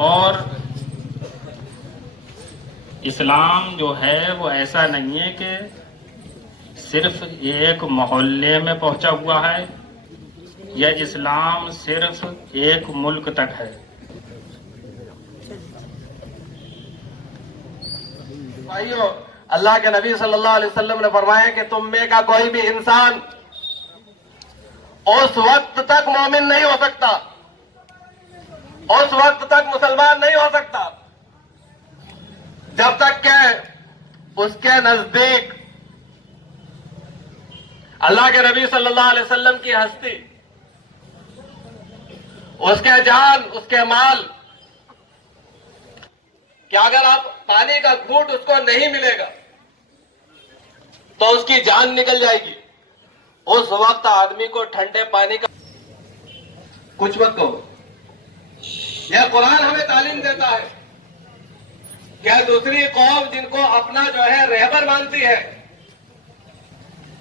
اور اسلام جو ہے وہ ایسا نہیں ہے کہ صرف ایک محلے میں پہنچا ہوا ہے یا اسلام صرف ایک ملک تک ہے. بھائیو، اللہ کے نبی صلی اللہ علیہ وسلم نے فرمایا کہ تم میں کا کوئی بھی انسان اس وقت تک مومن نہیں ہو سکتا، اس وقت تک مسلمان نہیں ہو سکتا جب تک کہ اس کے نزدیک اللہ کے نبی صلی اللہ علیہ وسلم کی ہستی، اس کے جان، اس کے مال، کہ اگر آپ پانی کا گھونٹ اس کو نہیں ملے گا تو اس کی جان نکل جائے گی. اس وقت آدمی کو ٹھنڈے پانی کا کچھ وقت ہو. یہ قرآن ہمیں تعلیم دیتا ہے کہ دوسری قوم جن کو اپنا جو ہے رہبر مانتی ہے،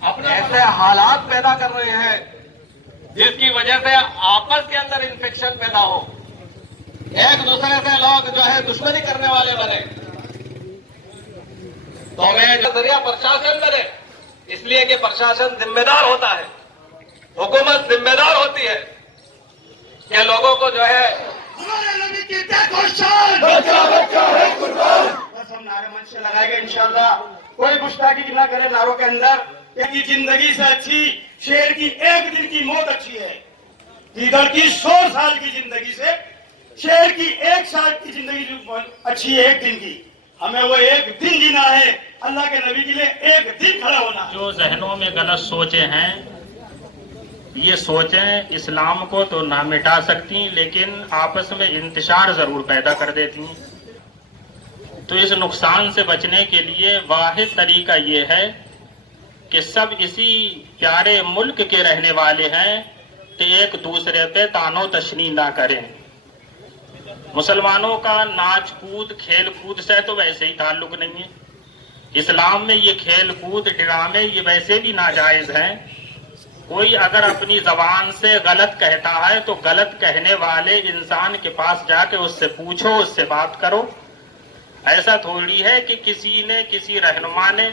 اپنے ایسے حالات پیدا کر رہے ہیں جس کی وجہ سے آپس کے اندر انفیکشن پیدا ہو، ایک دوسرے سے لوگ جو ہے دشمنی کرنے والے بنے. تو ہمیں ذریعہ پرشاسن بنے، اس لیے کہ پرشاسن ذمہ دار ہوتا ہے، حکومت ذمہ دار ہوتی ہے کہ لوگوں کو جو ہے بس ہم نعرے منچ سے لگائے گا انشاءاللہ. کوئی گستاخی نہ کرے نعروں کے اندر. کی زندگی سے اچھی شیر کی ایک دن کی موت اچھی ہے. ادھر کی 100 سال کی زندگی سے شیر کی 1 سال کی زندگی اچھی ہے ایک دن کی. ہمیں وہ ایک دن جینا ہے، اللہ کے نبی کے لیے ایک دن کھڑا ہونا. جو ذہنوں میں غلط سوچیں ہیں، یہ سوچیں اسلام کو تو نہ مٹا سکتی لیکن آپس میں انتشار ضرور پیدا کر دیتی ہیں. تو اس نقصان سے بچنے کے لیے واحد طریقہ یہ ہے کہ سب اسی پیارے ملک کے رہنے والے ہیں تو ایک دوسرے پہ طعن و تشنیع نہ کریں. مسلمانوں کا ناچ کود کھیل کود سے تو ویسے ہی تعلق نہیں ہے. اسلام میں یہ کھیل کود ڈرامے یہ ویسے بھی ناجائز ہیں. کوئی اگر اپنی زبان سے غلط کہتا ہے تو غلط کہنے والے انسان کے پاس جا کے اس سے پوچھو، اس سے بات کرو. ایسا تھوڑی ہے کہ کسی نے کسی رہنما نے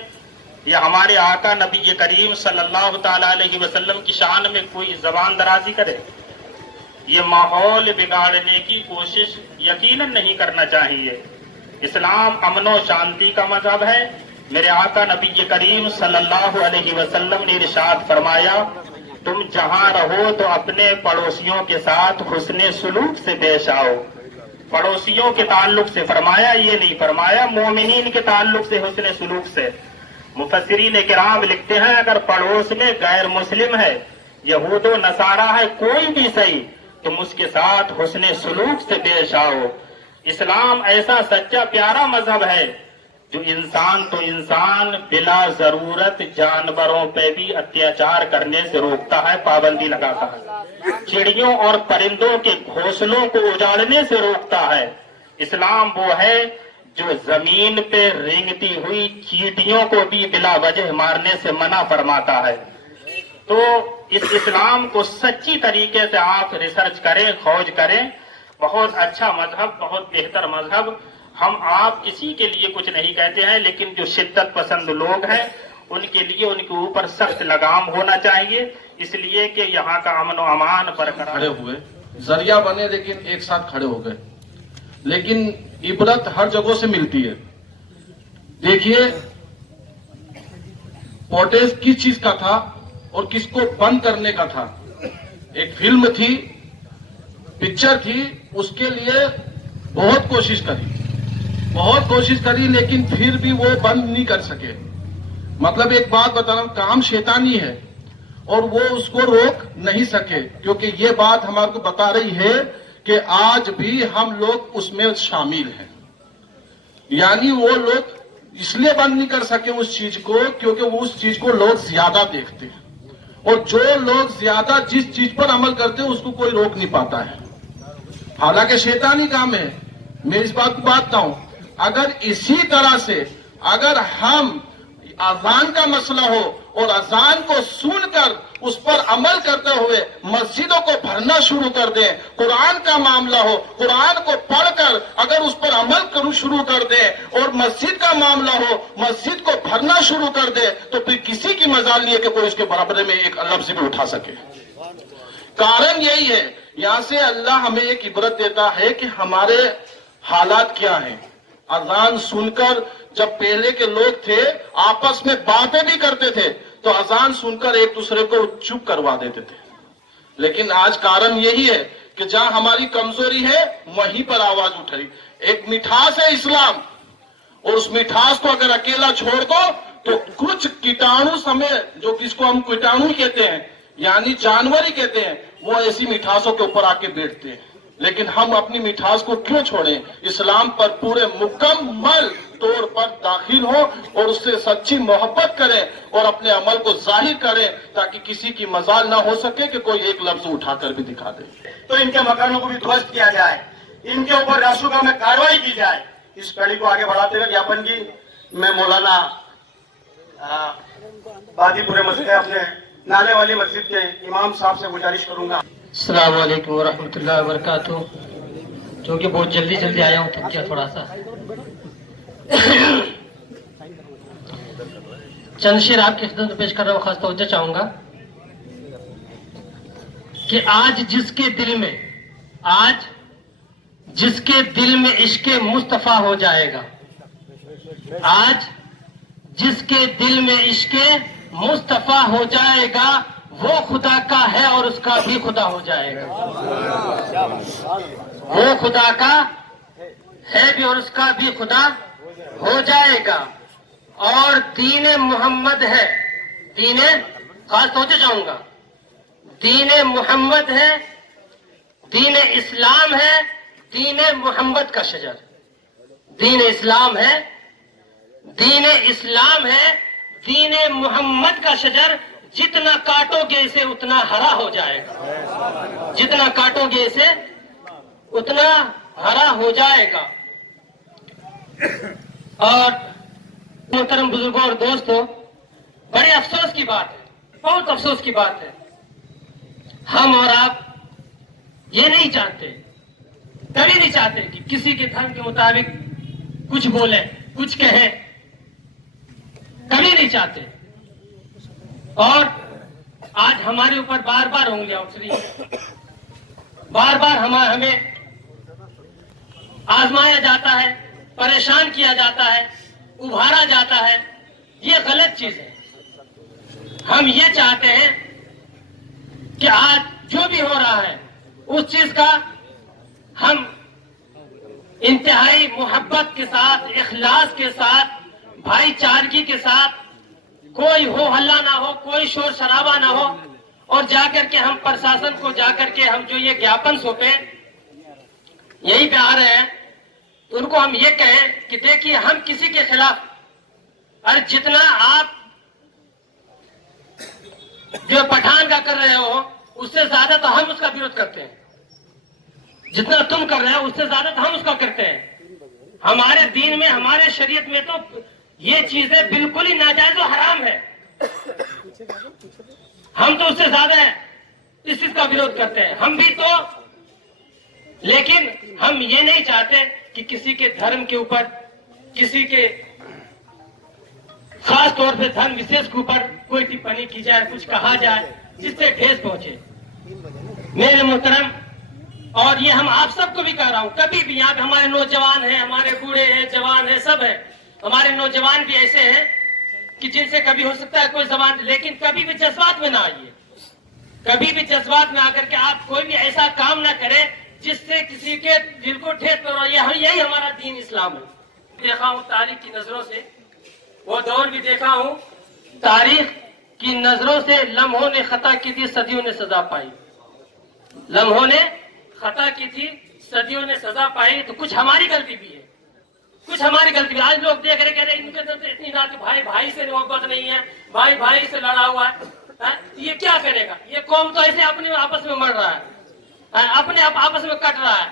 یا ہمارے آقا نبی کریم صلی اللہ تعالی علیہ وسلم کی شان میں کوئی زبان درازی کرے. یہ ماحول بگاڑنے کی کوشش یقیناً نہیں کرنا چاہیے. اسلام امن و شانتی کا مذہب ہے. میرے آقا نبی کریم صلی اللہ علیہ وسلم نے ارشاد فرمایا، تم جہاں رہو تو اپنے پڑوسیوں کے ساتھ حسن سلوک سے پیش آؤ. پڑوسیوں کے تعلق سے فرمایا، یہ نہیں فرمایا مومنین کے تعلق سے حسن سلوک سے. مفسرین کرام لکھتے ہیں اگر پڑوس میں غیر مسلم ہے، یہود و نصارہ ہے، کوئی بھی صحیح، تم اس کے ساتھ حسن سلوک سے پیش آؤ. اسلام ایسا سچا پیارا مذہب ہے جو انسان تو انسان بلا ضرورت جانوروں پہ بھی اتیاچار کرنے سے روکتا ہے، پابندی لگاتا ہے. چڑیوں اور پرندوں کے گھونسلوں کو اجاڑنے سے روکتا ہے. اسلام وہ ہے جو زمین پہ رینگتی ہوئی چیٹیوں کو بھی بلا وجہ مارنے سے منع فرماتا ہے. تو اس اسلام کو سچی طریقے سے آپ ریسرچ کریں، کھوج کریں. بہت اچھا مذہب، بہت بہتر مذہب. ہم آپ کسی کے لیے کچھ نہیں کہتے ہیں، لیکن جو شدت پسند لوگ ہیں ان کے لیے ان کے اوپر سخت لگام ہونا چاہیے، اس لیے کہ یہاں کا امن و امان برقرار. کھڑے ہوئے ذریعہ بنے لیکن ایک ساتھ کھڑے ہو گئے. لیکن عبرت ہر جگہوں سے ملتی ہے. دیکھیے پروٹیسٹ کس چیز کا تھا اور کس کو بند کرنے کا تھا. ایک فلم تھی، پکچر تھی، اس کے لیے بہت کوشش کری لیکن پھر بھی وہ بند نہیں کر سکے. مطلب ایک بات بتا رہا ہوں، کام شیطانی ہے اور وہ اس کو روک نہیں سکے، کیونکہ یہ بات ہمارے کو بتا رہی ہے کہ آج بھی ہم لوگ اس میں شامل ہیں. یعنی وہ لوگ اس لیے بند نہیں کر سکے اس چیز کو کیونکہ وہ اس چیز کو لوگ زیادہ دیکھتے ہیں، اور جو لوگ زیادہ جس چیز پر عمل کرتے ہیں اس کو کوئی روک نہیں پاتا ہے. حالانکہ شیطانی کام ہے. میں اس بات کو باتتا ہوں، اگر اسی طرح سے اگر ہم اذان کا مسئلہ ہو اور اذان کو سن کر اس پر عمل کرتے ہوئے مسجدوں کو بھرنا شروع کر دیں، قرآن کا معاملہ ہو، قرآن کو پڑھ کر شروع کر دے اور مسجد کا معاملہ ہو مسجد کو بھرنا شروع کر دے تو پھر کسی کی مجال نہیں ہے کہ کوئی اس کے برابر میں ایک لفظ بھی اٹھا سکے. کارن یہی ہے. یہاں سے اللہ ہمیں ایک عبرت دیتا ہے کہ ہمارے حالات کیا ہیں. اذان سن کر جب پہلے کے لوگ تھے آپس میں باتیں بھی کرتے تھے تو اذان سن کر ایک دوسرے کو چپ کروا دیتے تھے. لیکن آج کارن یہی ہے کہ جہاں ہماری کمزوری ہے وہیں پر آواز اٹھائی. ایک مٹھاس ہے اسلام اور اس مٹھاس کو اگر اکیلا چھوڑ دو تو کچھ کیٹانو سمیت جو کس کو ہم کیٹانو کہتے ہیں یعنی جانور ہی کہتے ہیں وہ ایسی مٹھاسوں کے اوپر آ کے بیٹھتے ہیں. لیکن ہم اپنی مٹھاس کو کیوں چھوڑیں؟ اسلام پر پورے مکمل طور پر داخل ہو اور اس سے سچی محبت کریں اور اپنے عمل کو ظاہر کریں تاکہ کسی کی مجال نہ ہو سکے کہ کوئی ایک لفظ اٹھا کر بھی دکھا دے. تو ان کے مکانوں کو بھی دھوست کیا جائے, ان کے اوپر راسوگا میں کاروائی کی جائے. اس کڑی کو آگے بڑھاتے ہوئے جاپن کی میں مولانا بادی پورے مسجد اپنے نانے والی مسجد کے امام صاحب سے گزارش کروں گا. السلام علیکم ورحمۃ اللہ وبرکاتہ. چونکہ بہت جلدی آیا ہوں تھک گیا تھوڑا سا. چند شعر آپ کی خدمت میں پیش کر رہا ہوں. خاص توجہ چاہوں گا کہ آج جس کے دل میں عشق مصطفیٰ ہو جائے گا, آج جس کے دل میں عشق مصطفیٰ ہو جائے گا وہ خدا کا ہے اور اس کا بھی خدا ہو جائے گا. وہ خدا کا ہے بھی اور اس کا بھی خدا ہو جائے گا. اور دین محمد ہے, دین خاص توجہ چاہوں گا, دین محمد ہے, دین اسلام ہے, دین محمد کا شجر. دین اسلام ہے, دین اسلام ہے, دین محمد کا شجر. جتنا کاٹو گے اسے اتنا ہرا ہو جائے گا, جتنا کاٹو گے اسے اتنا ہرا ہو جائے گا. اور محترم بزرگوں اور دوستوں, بڑے افسوس کی بات ہے, بہت افسوس کی بات ہے, ہم اور آپ یہ نہیں چاہتے, کبھی نہیں چاہتے کہ کسی کے دھرم کے مطابق کچھ بولیں, کچھ کہیں, کبھی نہیں چاہتے. اور آج ہمارے اوپر بار بار انگلیاں اٹھ رہی ہیں, بار بار ہمیں آزمایا جاتا ہے, پریشان کیا جاتا ہے, ابھارا جاتا ہے. یہ غلط چیز ہے. ہم یہ چاہتے ہیں کہ آج جو بھی ہو رہا ہے اس چیز کا ہم انتہائی محبت کے ساتھ, اخلاص کے ساتھ, بھائی چارگی کے ساتھ, کوئی ہو ہلہ نہ ہو, کوئی شور شرابہ نہ ہو, اور جا کر کے ہم پرشاسن کو جا کر کے ہم جو یہ جاپن سونپے یہی پہ آ رہے ہیں تو ان کو ہم یہ کہیں کہ دیکھیے ہم کسی کے خلاف, اور جتنا آپ جو پٹھان کا کر رہے ہو اس سے زیادہ تو ہم اس کا وروଧ کرتے ہیں. جتنا تم کر رہے ہو اس سے زیادہ تو ہم اس کا کرتے ہیں. ہمارے دین میں, ہمارے شریعت میں تو یہ چیزیں بالکل ہی ناجائز و حرام ہے. ہم تو اس سے زیادہ اس چیز کا وروଧ کرتے ہیں. ہم بھی تو, لیکن ہم یہ نہیں چاہتے کہ کسی کے دھرم کے اوپر, کسی کے خاص طور پہ دھرم وشیش کے اوپر کوئی ٹپنی کی جائے, کچھ کہا جائے جس سے ٹھیس پہنچے. میرے محترم, اور یہ ہم آپ سب کو بھی کہہ رہا ہوں, کبھی بھی یہاں پہ ہمارے نوجوان ہیں, ہمارے بوڑھے ہیں, جوان ہیں, سب ہیں. ہمارے نوجوان بھی ایسے ہیں کہ جن سے کبھی ہو سکتا ہے کوئی زبان, لیکن کبھی بھی جذبات میں نہ آئیے. کبھی بھی جذبات میں آ کر کے آپ کوئی بھی ایسا کام نہ کریں جس سے کسی کے دل کو ٹھیس پہنچے. یہی ہمارا دین اسلام ہے. دیکھا ہوں تاریخ کی نظروں سے, وہ دور بھی دیکھا ہوں تاریخ کی نظروں سے. لمحوں نے خطا کی تھی, صدیوں نے سزا پائی. لمحوں نے خطا کی تھی, صدیوں نے سزا پائی. تو کچھ ہماری غلطی بھی ہے, کچھ ہماری غلطی بھی. آج لوگ دیکھ رہے کہہ رہے ان کے اندر اتنی نہ, بھائی بھائی سے محبت نہیں ہے, بھائی بھائی سے لڑا ہوا ہے. یہ کیا کرے گا؟ یہ قوم تو ایسے اپنے آپس میں مر رہا ہے, اپنے آپس میں کٹ رہا ہے.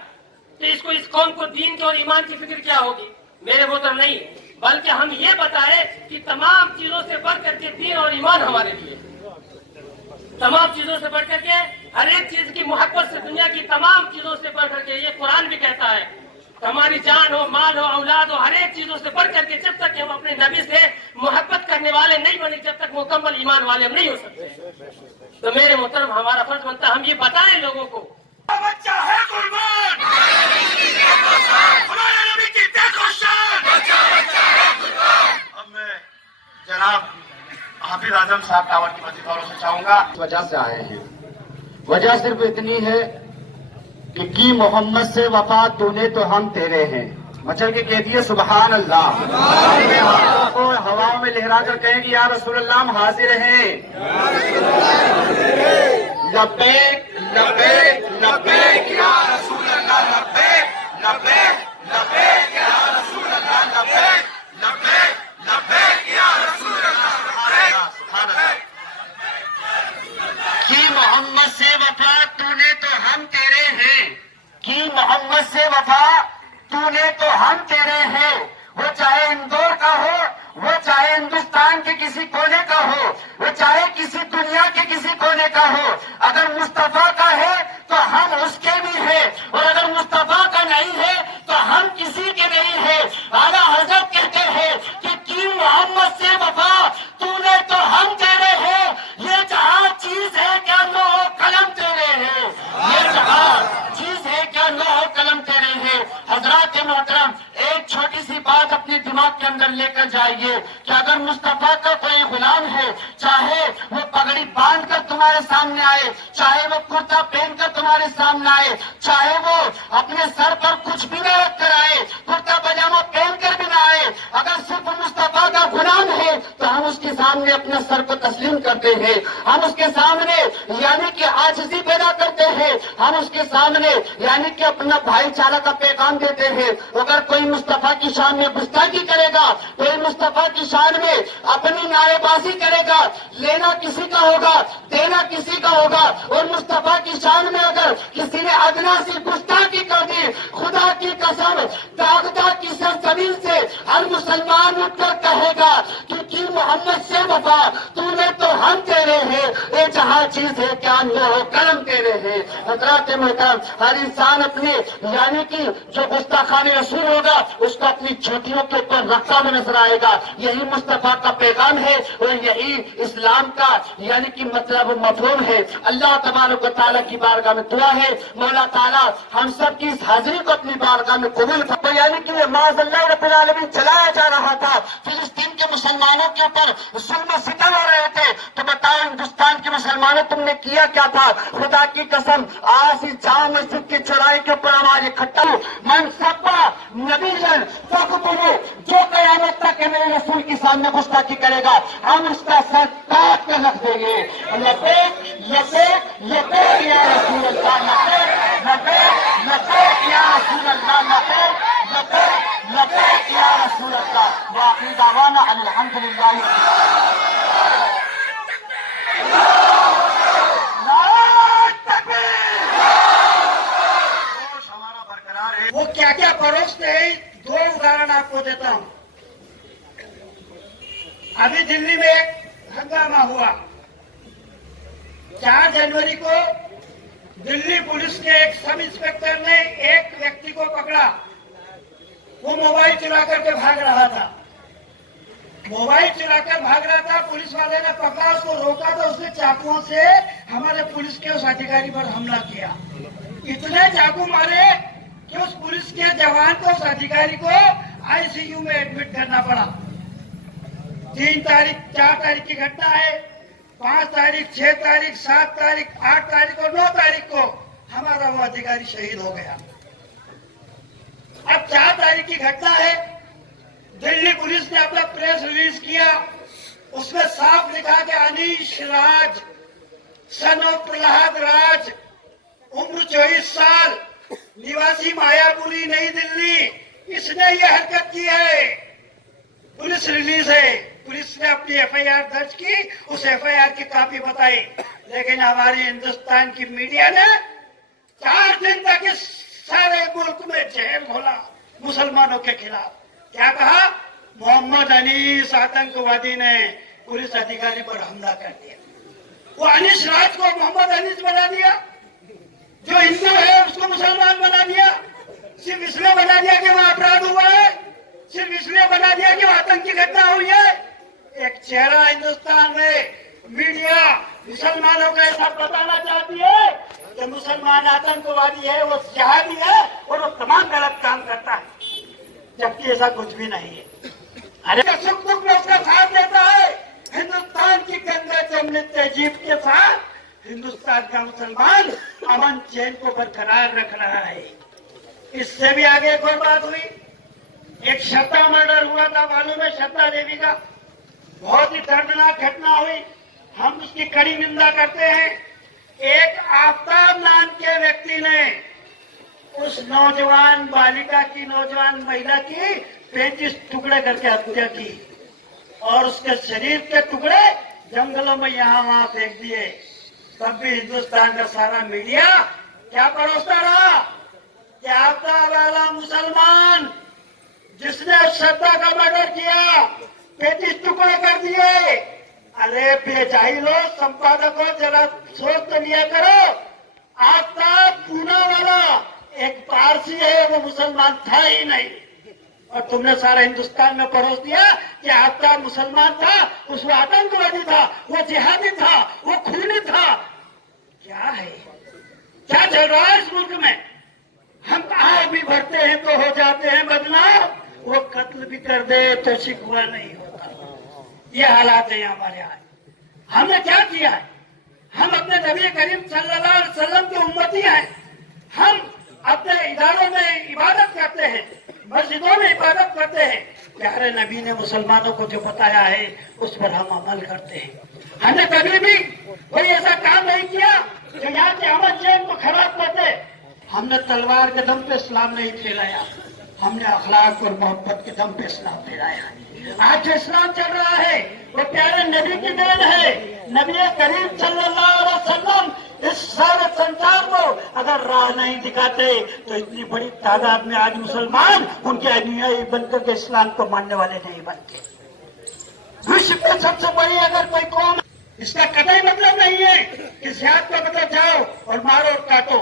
تو اس قوم کو دین کی اور ایمان کی فکر کیا ہوگی؟ میرے محترم نہیں, بلکہ ہم یہ بتائیں کہ تمام چیزوں سے بڑھ کر کے دین اور ایمان ہمارے لیے, تمام چیزوں سے بڑھ کر کے, ہر ایک چیز کی محبت سے, دنیا کی تمام چیزوں سے بڑھ کر کے. یہ قرآن بھی کہتا ہے हमारी जान हो, माल हो, औलाद हो, हर एक चीजों से बढ़ करके जब तक हम अपने नबी से मोहब्बत करने वाले नहीं बने, जब तक मुकम्मल ईमान वाले हम नहीं हो सकते। तो मेरे मोहतरम, हमारा फर्ज बनता है हम ये बताएं लोगों को। बच्चा है कुर्बान, हमारे नबी की देखो शान। अब मैं जनाब हाफिज आजम साहब टावर की वजीफारों से चाहूंगा। वजह से आए हैं, वजह सिर्फ इतनी है कि की मोहम्मद से वफा तूने तो हम तेरे हैं। मचल के कह दिए सुबहान अल्लाह। और हवाओं में लहरा कर कहेंगे या रसूल अल्लाह हम हाजिर हैं। लब्बैक लब्बैक लब्बैक या रसूल अल्लाह, लब्बैक लब्बैक लब्बैक या रसूल अल्लाह, लब्बैक लब्बैक लब्बैक या रसूल अल्लाह। सुभान अल्लाह। कि मोहम्मद से वफा तूने तो हम तेरे हैं, कि मोहम्मद से वफा तूने तो हम तेरे हैं। वो चाहे इंदौर का हो, वो चाहे हिंदुस्तान के किसी कोने का हो, वो चाहे किसी दुनिया के किसी कोने का हो, अगर मुस्तफा का है तो हम उसके भी हैं, और अगर मुस्तफा का नहीं है तो हम किसी के नहीं है। आला हजरत कहते हैं कि मोहम्मद से वफा तूने तो हम तेरे हैं। ये जहां चीज है क्या लौह कलम तेरे हैं, ये जहां चीज है क्या लौह कलम तेरे हैं। हजरात मोहतरम, एक छोटी सी बात अपने दिमाग के अंदर लेकर जाइए कि अगर मुस्तफा का कोई गुलाम है, चाहे वो पगड़ी बांध कर तुम्हारे सामने आए, चाहे वो कुर्ता पहनकर तुम्हारे सामने आए, चाहे वो अपने सर पर कुछ भी न रख कर आए, कुर्ता पजामा पहनकर भी ना आए, अगर सिर्फ मुस्तफा का गुलाम है तो हम उसके सामने अपने सर को तस्लीम करते हैं। हम उसके सामने यानी कि आजिज़ी पैदा करते हैं। हम उसके सामने यानी कि अपना भाईचारा का पैगाम देते हैं। अगर कोई मुस्तफा की शान में गुस्ताखी करेगा, कोई मुस्तफा की शान में अपनी नारेबाजी करेगा, लेना किसी का होगा, देना किसी का होगा। और मुस्तफा की शान में अगर किसी ने अदना सी गुस्ताखी कर दी, खुदा की कसम दागदा की सरजमीन से हर मुसलमान उठकर कहेगा कि मोहम्मद से वफा तूने तो हम तेरे हैं। ये जहां चीज है क्या लौह कलम तेरे हैं। हजरात मोहतरम, हर इंसान अपने यानी कि जो गुस्ताखान रसूल होगा उसको अपनी चोटियों के ऊपर रखता हुआ नजर आएगा। यही मुस्तफा का पैगाम है और यही इस्लाम का यानी कि मतलब मफहूम है। अल्लाह तबारक व तआला की बारगाह में दुआ है, मौला ताला हम सब की इस हाजिरी को अपनी बारगाह में कबूल फरमाए। यानी कि माज़अल्लाह रब्बिल आलमीन चलाया जा रहा था, फिलिस्तीन के मुसलमानों के ऊपर जुल्म सितम हो रहे थे, तो बताओ हिंदुस्तान के मुसलमानों तुमने किया क्या था। खुदा की कसम आज इस जाम मस्जिद की चौराहे के ऊपर हमारे इकट्ठा मन सब्बा नबीयन फक़तुलू, जो क़यामत तक के मेरे रसूल के सामने गुस्ताखी करेगा हम उसका सर काट कर रख देंगे। लबैक लबैक लबैक या रसूल अल्लाह, लबैक लबैक लबैक या रसूल अल्लाह, लबैक लबैक लबैक या रसूल अल्लाह। व आखिर दावाना अल्हम्दुलिल्लाह। वो क्या क्या परोसते हैं, दो उदाहरण आपको देता हूं। अभी दिल्ली में एक हंगामा हुआ। 4 जनवरी को दिल्ली पुलिस के एक सब इंस्पेक्टर ने एक व्यक्ति को पकड़ा। वो मोबाइल चुरा करके भाग रहा था। मोबाइल चुराकर भाग रहा था, पुलिस वाले ने पकड़ा, उसको रोका तो उसने चाकुओं से हमारे पुलिस के उस अधिकारी पर हमला किया। इतने चाकू मारे कि उस पुलिस के जवान को, उस अधिकारी को आईसीयू में एडमिट करना पड़ा। 3 तारीख 4 तारीख की घटना है। 5 तारीख 6 तारीख 7 तारीख 8 तारीख और 9 तारीख को हमारा वो अधिकारी शहीद हो गया। अब 4 तारीख की घटना है। दिल्ली पुलिस ने अपना प्रेस रिलीज किया, उसमें साफ लिखा कि अनीश राज सन ऑफ प्रहलाद राज, उम्र 24 साल, निवासी मायापुरी नई दिल्ली, इसने ये हरकत की है। पुलिस रिलीज है, पुलिस ने अपनी एफआईआर दर्ज की, उस एफआईआर की कॉपी बताई। लेकिन हमारी हिंदुस्तान की मीडिया ने 4 दिन तक इस सारे मुल्क में जहर घोला मुसलमानों के खिलाफ। क्या कहा? मोहम्मद अनीस आतंकवादी ने पुलिस अधिकारी पर हमला कर दिया। वो अनीस राज को मोहम्मद अनीस बना दिया, जो हिंदू है उसको मुसलमान बना दिया। सिर्फ इसलिए बना दिया कि वहां अपराध हुआ है, सिर्फ इसलिए बना दिया कि वहां आतंकी घटना हुई है। एक चेहरा हिंदुस्तान में मीडिया मुसलमानों को ऐसा बताना चाहती है कि मुसलमान आतंकवादी है, वो जिहादी है और वो तमाम गलत काम करता है, जबकि ऐसा कुछ भी नहीं है। अरे सुख दुख में उसका साथ देता है। हिंदुस्तान की गंगा जमने तहजीब के साथ हिंदुस्तान का मुसलमान अमन चैन को बरकरार रख रहा है। इससे भी आगे एक और बात हुई, एक श्रद्धा मर्डर हुआ था, मालूम है, श्रद्धा देवी का बहुत ही दर्दनाक घटना हुई, हम उसकी कड़ी निंदा करते हैं। एक आफ्ताब नाम के व्यक्ति ने उस नौजवान बालिका की, नौजवान महिला की 35 टुकड़े करके हत्या की और उसके शरीर के टुकड़े जंगलों में यहाँ वहां फेंक दिए। तब भी हिंदुस्तान का सारा मीडिया क्या परोसता रहा कि आफ्ताब वाला मुसलमान जिसने श्रद्धा का मर्डर किया 35 टुकड़े कर दिए। अरे बेजाहिलो संपादकों, जरा सोच तो लिया करो, आफ्ताब पूना वाला एक पारसी है, वो मुसलमान था ही नहीं, और तुमने सारा हिंदुस्तान में परोस दिया कि आफ्ताब मुसलमान था, उसमें आतंकवादी था, वो जिहादी था, वो खूनी था। क्या है, क्या चल रहा है इस मुल्क में? हम आग भी भरते हैं तो हो जाते हैं बदनाम, वो कत्ल भी कर दे तो शिकवा नहीं होता। ये हालात है हमारे यहाँ। हमने क्या किया है? हम अपने नबी करीम सल्लल्लाहु अलैहि वसल्लम की उम्मती हैं। हम अपने इदारों में इबादत करते हैं, मस्जिदों में इबादत करते हैं। प्यारे नबी ने मुसलमानों को जो बताया है उस पर हम अमल करते हैं। हमने कभी भी कोई ऐसा काम नहीं किया जो यहाँ के अमन चैन को खराब कर दे। हमने तलवार के दम पे इस्लाम नहीं फैलाया, हमने अखलाक और मोहब्बत के दम पे इस्लाम फैलाया। आज जो इस्लाम चल रहा है वो प्यारे नबी की देन है। नबी करीम सल्लल्लाहु अलैहि वसल्लम इस सारे संसार को अगर राह नहीं दिखाते तो इतनी बड़ी तादाद में आज मुसलमान उनके अनुयायी बनकर के इस्लाम को मानने वाले नहीं बनते। विश्व में सबसे बड़ी अगर कोई कौम, इसका कतई मतलब नहीं है कि जिहाद का मतलब जाओ और मारो और काटो,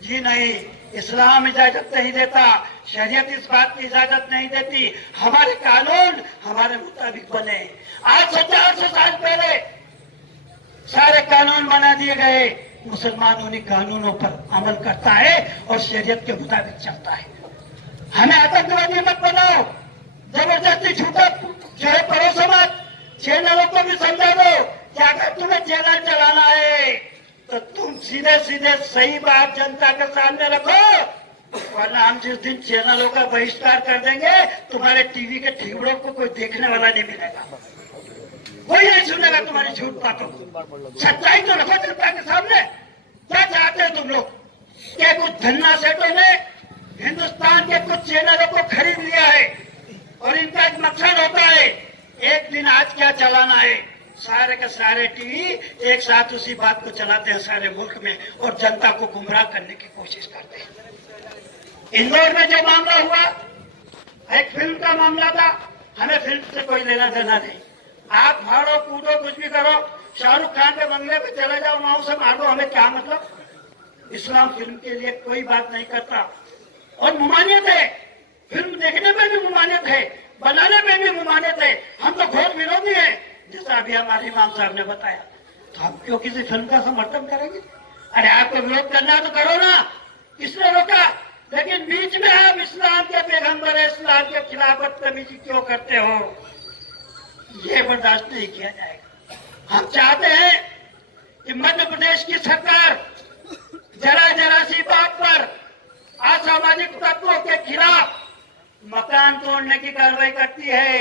जी नहीं। इस्लाम इजाजत नहीं देता, शरीयत इस बात की इजाजत नहीं देती। हमारे कानून हमारे मुताबिक बने। आज से 400 साल पहले सारे कानून बना दिए गए, मुसलमान उन्हीं कानूनों पर अमल करता है और शरीयत के मुताबिक चलता है। हमें आतंकवादी मत बनाओ, जबरदस्ती छूटा जो है परोसो मत। चैनलों को भी समझा दो कि अगर तुम्हें चैनल चलाना है तो तुम सीधे सीधे सही बात जनता के सामने रखो, वरना हम जिस दिन चैनलों का बहिष्कार कर देंगे तुम्हारे टीवी के ठीकड़ों को कोई देखने वाला नहीं मिलेगा, कोई नहीं सुनेगा तुम्हारी झूठ बातों को। सच्चाई तो रखो जनता के सामने। क्या चाहते हैं तुम लोग? क्या कुछ धन्ना सेठों ने हिंदुस्तान के कुछ चैनलों को खरीद लिया है और इनका एक मकसद होता है एक दिन आज क्या चलाना है, सारे के सारे टीवी एक साथ उसी बात को चलाते हैं सारे मुल्क में और जनता को गुमराह करने की कोशिश करते हैं। इंदौर में जो मामला हुआ एक फिल्म का मामला था, हमें फिल्म से कोई लेना देना नहीं। आप भाड़ो कूदो कुछ भी करो, शाहरुख खान के बंगले पे चले जाओ, वहां से मारो, हमें क्या मतलब। इस्लाम फिल्म के लिए कोई बात नहीं करता और मुमानियत है, फिल्म देखने में भी मुमानियत है, बनाने में भी मुमानियत है। हम तो घोर विरोधी है, जैसा अभी हमारे इमाम साहब ने बताया। तो हम क्यों किसी फिल्म का समर्थन करेंगे? अरे आपको विरोध करना तो करो ना, किसने रोका? लेकिन बीच में आप इस्लाम के पैगंबर इस्लाम के खिलाफ बदतमीजी क्यों करते हो? ये बर्दाश्त नहीं किया जाएगा। हम चाहते हैं कि मध्य प्रदेश की सरकार जरा जरा सी बात पर असामाजिक तत्वों के खिलाफ मकान तोड़ने की कार्रवाई करती है,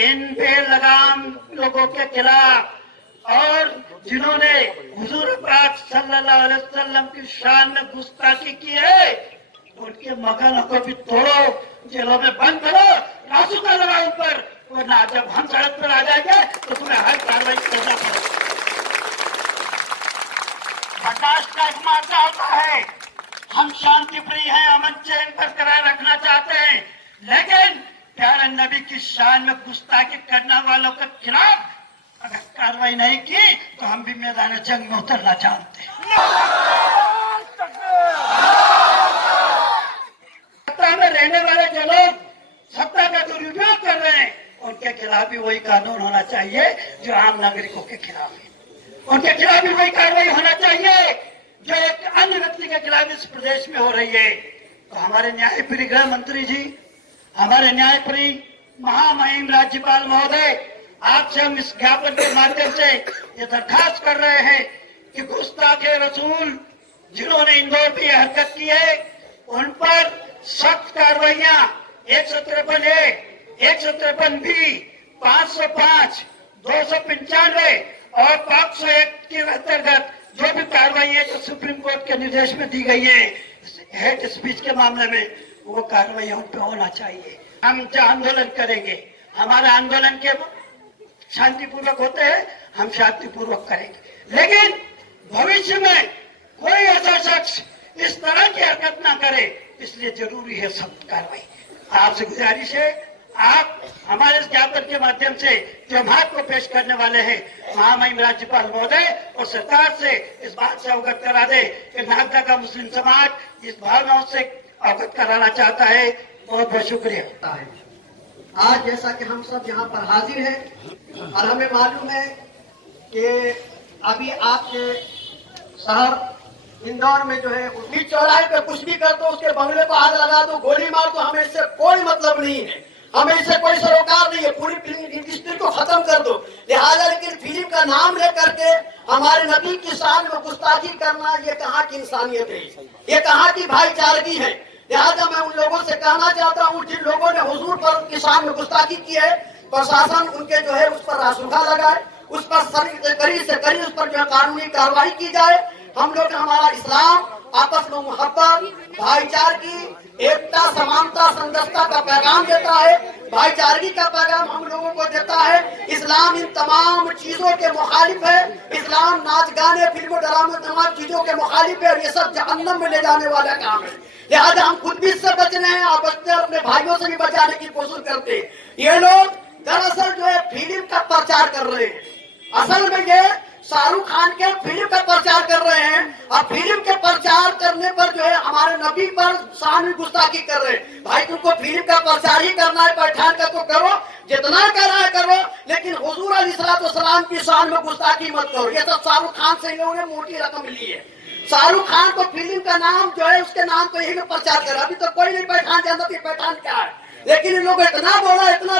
इन बेलगाम लोगों के खिलाफ और जिन्होंने हुजूर पाक सल्लल्लाहु अलैहि वसल्लम की शान में गुस्ताखी की है, उनके मकानों को भी तोड़ो, जेलों में बंद करो, लाशुका लगाओ उन पर, वरना जब हम सड़क पर आ जाएंगे तो तुम्हें हर कार्रवाई करना पड़ेगा। बर्दाश्त का एक मार्ग होता है। हम शांति प्रिय हैं, अमन चैन बरकरार रखना चाहते हैं, लेकिन प्यारे नबी की शान में गुस्ताखी करने वालों के खिलाफ अगर कार्रवाई नहीं की तो हम भी मैदान जंग में उतरना चाहते हैं। वाले जो लोग सत्ता का दुरुपयोग कर रहे हैं उनके खिलाफ भी वही कानून होना चाहिए जो आम नागरिकों के खिलाफ है। उनके खिलाफ भी वही कार्रवाई होना चाहिए जो एक अन्य व्यक्ति के खिलाफ इस प्रदेश में हो रही है। तो हमारे न्यायप्रिय गृह मंत्री जी, हमारे न्यायप्रिय महामहिम राज्यपाल महोदय, आपसे हम इस ज्ञापन के माध्यम से ये दरखास्त कर रहे हैं कि गुस्ताखे रसूल जिन्होंने इंदौर पे यह हरकत की है उन पर सख्त कार्रवाइयां 153A, 153B, 505, 295 और 501 के अंतर्गत जो भी कार्रवाई है जो सुप्रीम कोर्ट के निर्देश में दी गई है हेट स्पीच के मामले में वो कार्रवाई उन पर होना चाहिए। हम जो आंदोलन करेंगे हमारा आंदोलन के शांतिपूर्वक होते हैं, हम शांतिपूर्वक करेंगे, लेकिन भविष्य में कोई ऐसा शख्स इस तरह की हरकत ना करे, इसलिए जरूरी है सख्त कार्रवाई। आपसे गुजारिश है आप हमारे इस ज्ञापन के माध्यम से जो बात को पेश करने वाले हैं महामहिम राज्यपाल महोदय और सरकार से इस बात से अवगत करा दे कि नागदा का मुस्लिम समाज इस भावनाओं से अवगत कराना चाहता है। बहुत बहुत शुक्रिया। आज जैसा कि हम सब यहाँ पर हाजिर हैं और हमें मालूम है कि अभी आपके शहर इंदौर में जो है उसी चौराहे पे कुछ भी कर दो, उसके बंगले पर आग लगा दो, गोली मार दो, हमें इससे कोई मतलब नहीं है, हमें इससे कोई सरोकार नहीं है, पूरी फिल्म इंडस्ट्री को खत्म कर दो। लिहाजा लेकिन फिल्म का नाम लेकर के हमारे नबी की शान में गुस्ताखी करना ये कहाँ की इंसानियत है, ये कहाँ की भाईचारगी है। लिहाजा मैं उन लोगों से कहना चाहता हूँ जिन लोगों ने हुजूर पर की शान में गुस्ताखी की है, प्रशासन उनके जो है उस पर रासुखा लगाए, उस पर कड़ी से कड़ी उस पर जो है कानूनी कार्रवाई की जाए। हम लोग हमारा इस्लाम आपस में मोहब्बत, भाईचारगी, एकता, समानता, समरसता का पैगाम देता है, भाईचारगी का पैगाम हम लोगों को देता है। इस्लाम इन तमाम चीजों के मुखालिफ है। इस्लाम नाच गाने, फिल्मों, ड्रामे, तमाम चीजों के मुखालिफ है और ये सब जहन्नम में ले जाने वाला काम है। लिहाजा हम खुद भी इससे बचने हैं और बचते अपने भाइयों से भी बचाने की कोशिश करते हैं। ये लोग दरअसल जो है फिल्म का प्रचार कर रहे हैं, असल में ये शाहरुख खान के फिल्म का प्रचार कर रहे हैं और फिल्म के प्रचार करने पर जो है हमारे नबी पर शान में गुस्ताखी कर रहे हैं। भाई तुमको फिल्म का प्रचार ही करना है, पठान का तो करो, जितना करना है करो, लेकिन हुजूर अलैहिस्सलाम की शान में गुस्ताखी मत करो। ये सब शाहरुख खान से इन्होंने मोटी रकम ली है। शाहरुख खान को फिल्म का नाम जो है उसके नाम को यही प्रचार कर, अभी तो कोई नहीं पठान जानता कि पठान क्या है, लेकिन इन लोगों इतना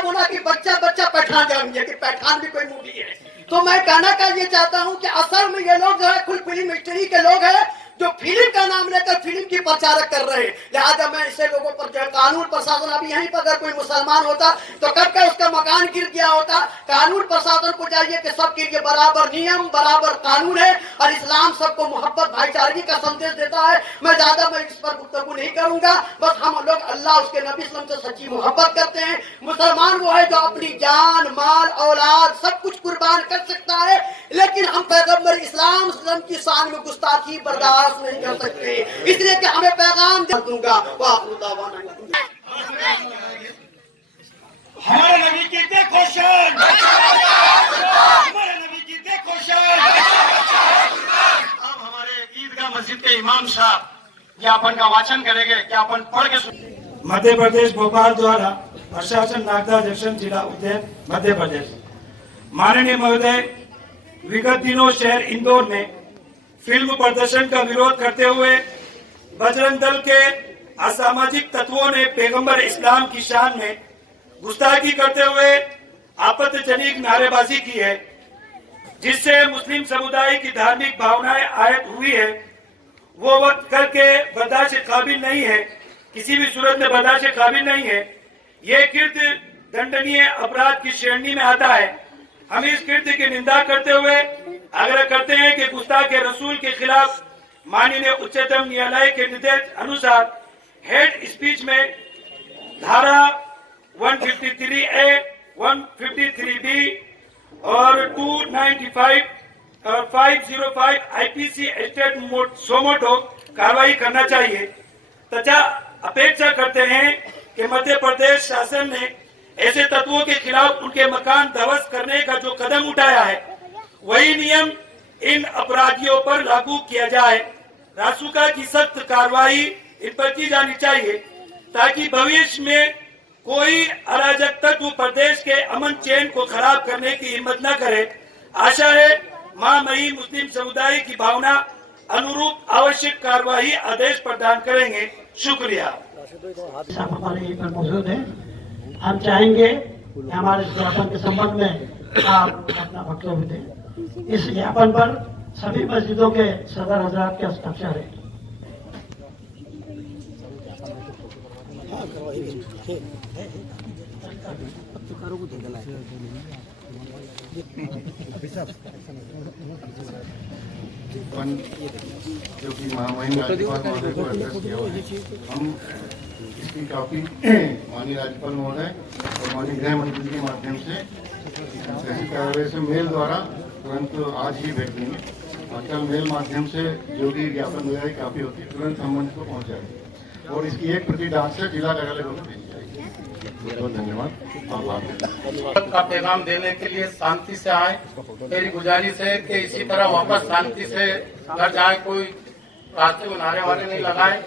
बोला कि बच्चा पठान जान गया कि पठान भी कोई मूवी है। तो मैं कहना का ये चाहता हूँ कि असल में ये लोग जो है कुल फिल्म इंडस्ट्री के लोग हैं जो फिल्म का नाम लेकर फिल्म की प्रचारक कर रहे हैं। लिहाजा मैं ऐसे लोगों पर जो है कानून प्रशासन, अभी यहीं पर अगर कोई मुसलमान होता तो कब का उसका मकान गिर गया होता। कानून प्रशासन को चाहिए कि सबके लिए बराबर नियम, बराबर कानून है और इस्लाम सबको मोहब्बत, भाईचारगी का संदेश देता है। मैं ज्यादा इस पर गुफ्तगू नहीं करूंगा, बस हम लोग अल्लाह उसके नबी सल्लल्लाहु अलैहि वसल्लम से सच्ची मोहब्बत करते हैं। मुसलमान वो है जो अपनी जान, माल, औलाद सब कुछ कुर्बान कर सकता है, लेकिन हम पैगम्बर इस्लाम की शान में गुस्ताखी बर्दाश्त नहीं कर सकते, इसलिए कि हमें पैगाम दूंगा। हमारे नबी की देखो शान, हमारे नबी की देखो शान। अब हमारे ईदगाह मस्जिद के इमाम साहब ज्ञापन का वाचन करेंगे, ज्ञापन पढ़ के सुन। मध्य प्रदेश भोपाल द्वारा प्रशासन नागदा जंक्शन जिला उज्जैन मध्य प्रदेश। माननीय महोदय, विगत दिनों शहर इंदौर में फिल्म प्रदर्शन का विरोध करते हुए बजरंग दल के असामाजिक तत्वों ने पैगंबर इस्लाम की शान में गुस्ताखी करते हुए आपत्तिजनक नारेबाजी की है, जिससे मुस्लिम समुदाय की धार्मिक भावनाएं आहत हुई है। वो वक्त करके बर्दाश्त के काबिल नहीं है, किसी भी सूरत में बर्दाश्त के काबिल नहीं है। ये कृत्य दंडनीय अपराध की श्रेणी में आता है। हम इस कृत्य की निंदा करते हुए आग्रह करते हैं कि गुस्ताखे रसूल के खिलाफ माननीय उच्चतम न्यायालय के निर्देश अनुसार हेट स्पीच में धारा 153A, 153B और 295 और 505 IPC स्टेट सोमोटो कार्रवाई करना चाहिए तथा अपेक्षा करते हैं कि मध्य प्रदेश शासन ने ऐसे तत्वों के खिलाफ उनके मकान ध्वस्त करने का जो कदम उठाया है वही नियम इन अपराधियों पर लागू किया जाए। रासुका की सख्त कार्रवाई इन पर की जानी चाहिए। ताकि भविष्य में कोई अराजक तत्व प्रदेश के अमन चैन को खराब करने की हिम्मत न करे। आशा है महामहिम मुस्लिम समुदाय की भावना अनुरूप आवश्यक कार्यवाही आदेश प्रदान करेंगे। शुक्रिया। साहब हमारे यहीं पर मौजूद हैं। हम चाहेंगे कि हमारे इस ज्ञापन के संबंध में आप अपना वक्तव्य दें। इस ज्ञापन पर सभी मस्जिदों के सदर हजरात के हस्ताक्षर है। जो कि महामहिम राज्यपाल महोदय को एड्रेस किया हुआ है, हम इसकी कॉपी माननीय राज्यपाल महोदय और माननीय गृह मंत्री के माध्यम से सही कार्रवाई से मेल द्वारा तुरंत आज ही भेज देंगे। और कल मेल माध्यम से जो भी ज्ञापन वगैरह की कॉपी होती है तुरंत संबंधित को पहुँच जाएगी और इसकी एक प्रति डाक से जिला कार्यालय को भेजी जाएगी। बहुत बहुत धन्यवाद। का पैगाम देने के लिए शांति से आए। मेरी गुजारिश है कि इसी तरह वापस शांति से घर जाए, कोई रास्ते में नारे वाले नहीं लगाए।